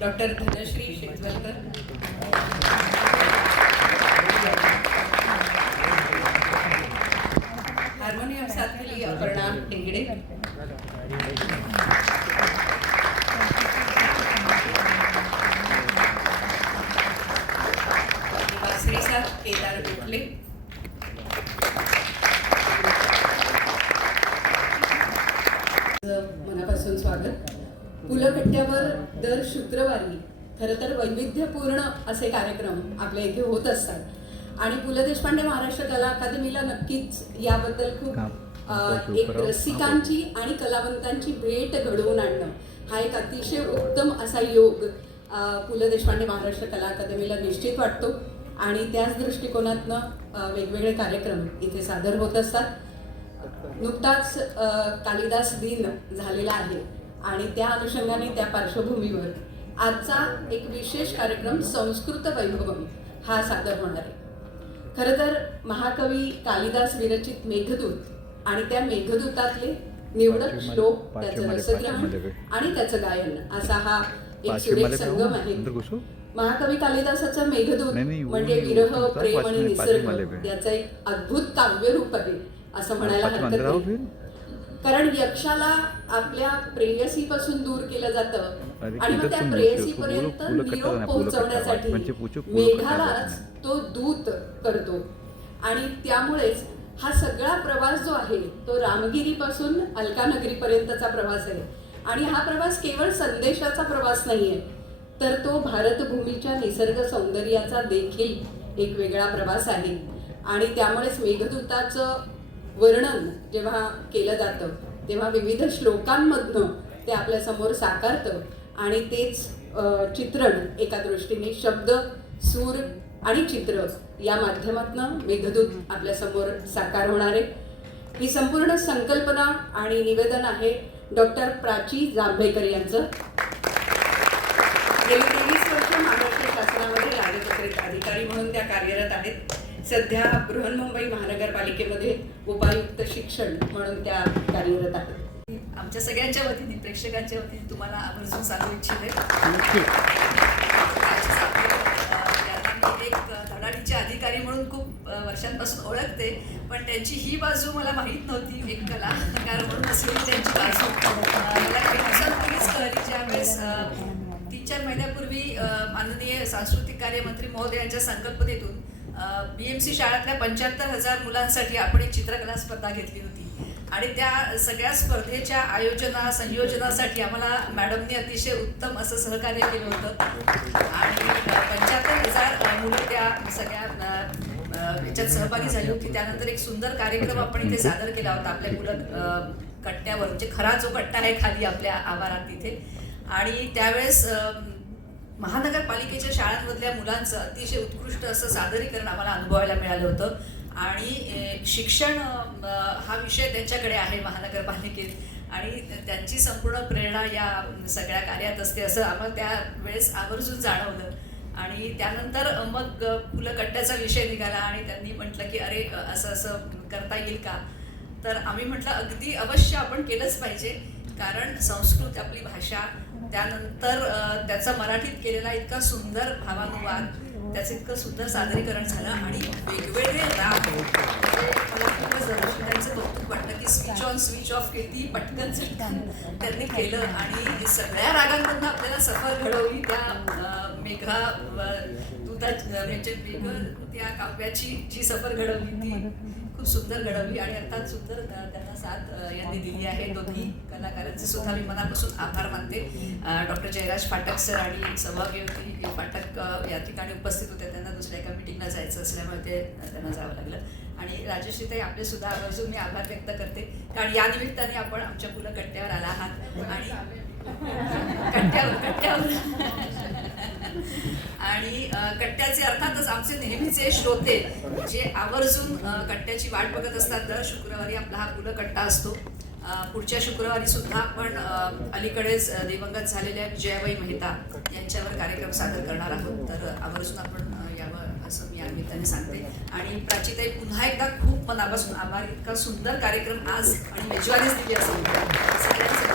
Doctor Dhanashree Shejwalkar, harmonium साथ केली अपर्णा टेंगडे, बासरी साथ केदार गोखले, मनापासून स्वागत. पु ल कट्ट्यावर दर शुक्रवारी खरं तर वैविध्यपूर्ण असे कार्यक्रम आपल्या इथे होत असतात आणि पु ल देशपांडे महाराष्ट्र कला अकादमीला नक्कीच याबद्दल खूप एक रसिकांची आणि कलावंतांची भेट घडवून आणणं हा एक अतिशय उत्तम असा योग पु ल देशपांडे महाराष्ट्र कला अकादमीला निश्चित वाटतो आणि त्याच दृष्टिकोनातनं वेगवेगळे कार्यक्रम इथे सादर होत असतात. नुकताच कालिदास दिन झालेला आहे आणि त्या अनुषंगाने त्या पार्श्वभूमीवर आजचा एक विशेष कार्यक्रम संस्कृत वैभवम हा सादर होणार आहे. खरं तर महाकवी कालिदास विरचित मेघदूत आणि त्या मेघदूतातले निवडक श्लोक, त्याचं रसग्रहण आणि त्याचं गायन असा हा एक सुरेख संगम आहे. महाकवी कालिदासाचं मेघदूत म्हणजे विरह, प्रेम आणि निसर्ग याचं एक अद्भुत काव्यरूप आहे असं म्हणायला हरकत नाही. कारण यक्षाला आपल्या प्रेयसीपासून दूर केलं जातं आणि मग त्या प्रेयसीपर्यंत निरोप पोहोचवण्यासाठी मेघालाच तो दूत करतो आणि त्यामुळेच हा सगळा प्रवास जो आहे तो रामगिरीपासून अलकानगरीपर्यंतचा प्रवास आहे आणि हा प्रवास केवळ संदेशाचा प्रवास नाहीये तर तो भारतभूमीच्या निसर्ग सौंदर्याचा देखील एक वेगळा प्रवास आहे. आणि त्यामुळेच मेघदूताचं वर्णन जेव्हा केलं जातं तेव्हा विविध श्लोकांमधनं ते आपल्यासमोर साकारतं आणि तेच चित्रण एका दृष्टीने शब्द, सूर आणि चित्र या माध्यमातनं मेघदूत आपल्यासमोर साकार होणार आहे. ही संपूर्ण संकल्पना आणि निवेदन आहे डॉक्टर प्राची जांभेकर यांचं. गेली 23 वर्ष महाराष्ट्र शासनामध्ये राजपत्रित अधिकारी म्हणून त्या कार्यरत आहेत. सध्या बृहन्मुंबई महानगरपालिकेमध्ये उपायुक्त शिक्षण म्हणून त्या कार्यरत आहेत. आमच्या सगळ्यांच्या वतीने, प्रेक्षकांच्या वतीने तुम्हाला आवर्जून सांगू इच्छिते एक धडाडीचे अधिकारी म्हणून खूप वर्षांपासून ओळखते, पण त्यांची ही बाजू मला माहीत नव्हती. एक कलाकार म्हणून असलेली त्यांची बाजू मला काही दिवसांपूर्वीच कळली, ज्यावेळेस 3-4 महिन्यापूर्वी माननीय सांस्कृतिक कार्यमंत्री महोदयांच्या संकल्पनेतून BMC शाळेतल्या 75,000 मुलांसाठी आपण एक चित्रकला स्पर्धा घेतली होती आणि त्या सगळ्या स्पर्धेच्या संयोजनासाठी आम्हाला मॅडमने अतिशय उत्तम असं सहकार्य केलं होतं आणि 75,000 मुलं त्या सगळ्या याच्यात सहभागी झाली होती. त्यानंतर एक सुंदर कार्यक्रम आपण इथे सादर केला होता आपल्या मुलं कट्ट्यावर, म्हणजे खरा जो कट्टा आहे खाली आपल्या आवारात तिथे. आणि त्यावेळेस महानगरपालिकेच्या शाळांमधल्या मुलांचं अतिशय उत्कृष्ट असं सादरीकरण आम्हाला अनुभवायला मिळालं होतं आणि शिक्षण हा विषय त्यांच्याकडे आहे महानगरपालिकेत आणि त्यांची संपूर्ण प्रेरणा या सगळ्या कार्यात असते असं आम्हाला त्यावेळेस आवर्जून जाणवलं. आणि त्यानंतर मग पु ल कट्ट्याचा विषय निघाला आणि त्यांनी म्हटलं की अरे असं असं करता येईल का, तर आम्ही म्हटलं अगदी अवश्य आपण केलंच पाहिजे, कारण संस्कृत आपली भाषा, त्यानंतर त्याचा मराठीत केलेला इतका सुंदर भावानुवाद, त्याचं इतकं सुंदर सादरीकरण झालं आणि वेगवेगळे राग म्हणजे मला खूपच त्यांचं कौतुक वाटतं की स्विच ऑन स्विच ऑफ किती पटकन झटकन त्यांनी केलं आणि सगळ्या रागांमधून आपल्याला सफर घडवली त्या मेघा त्या काव्याची जी सफर घडवली ती खूप सुंदर घडवली आणि अर्थात सुंदर त्यांना साथ यांनी दिली आहे. दोन्ही कलाकारांचे सुद्धा मी मनापासून आभार मानते. डॉक्टर जयराज फाटक सर आणि सौभाग्यवती फाटक या ठिकाणी उपस्थित होते. त्यांना दुसऱ्या एका मिटिंगला जायचं असल्यामुळे त्यांना जावं लागलं आणि राजश्रीताई आपले सुद्धा आवर्जून मी आभार व्यक्त करते, कारण या निमित्ताने आपण आमच्या पु ल कट्ट्यावर आला आहात आणि कट्ट्यावर आणि कट्ट्याचे अर्थातच आमचे नेहमीचे श्रोते जे आवर्जून कट्ट्याची वाट बघत असतात. दर शुक्रवारी आपला हा पु ल कट्टा असतो. पुढच्या शुक्रवारी सुद्धा आपण अलीकडेच दिवंगत झालेल्या विजयाबाई मेहता यांच्यावर कार्यक्रम सादर करणार आहोत, तर आवर्जून आपण यावं असं मी या निमित्ताने सांगते. आणि प्राचीताई पुन्हा एकदा खूप मनापासून आभार. इतका सुंदर कार्यक्रम आज आणि मेजवानीच दिली असं सगळ्यांचं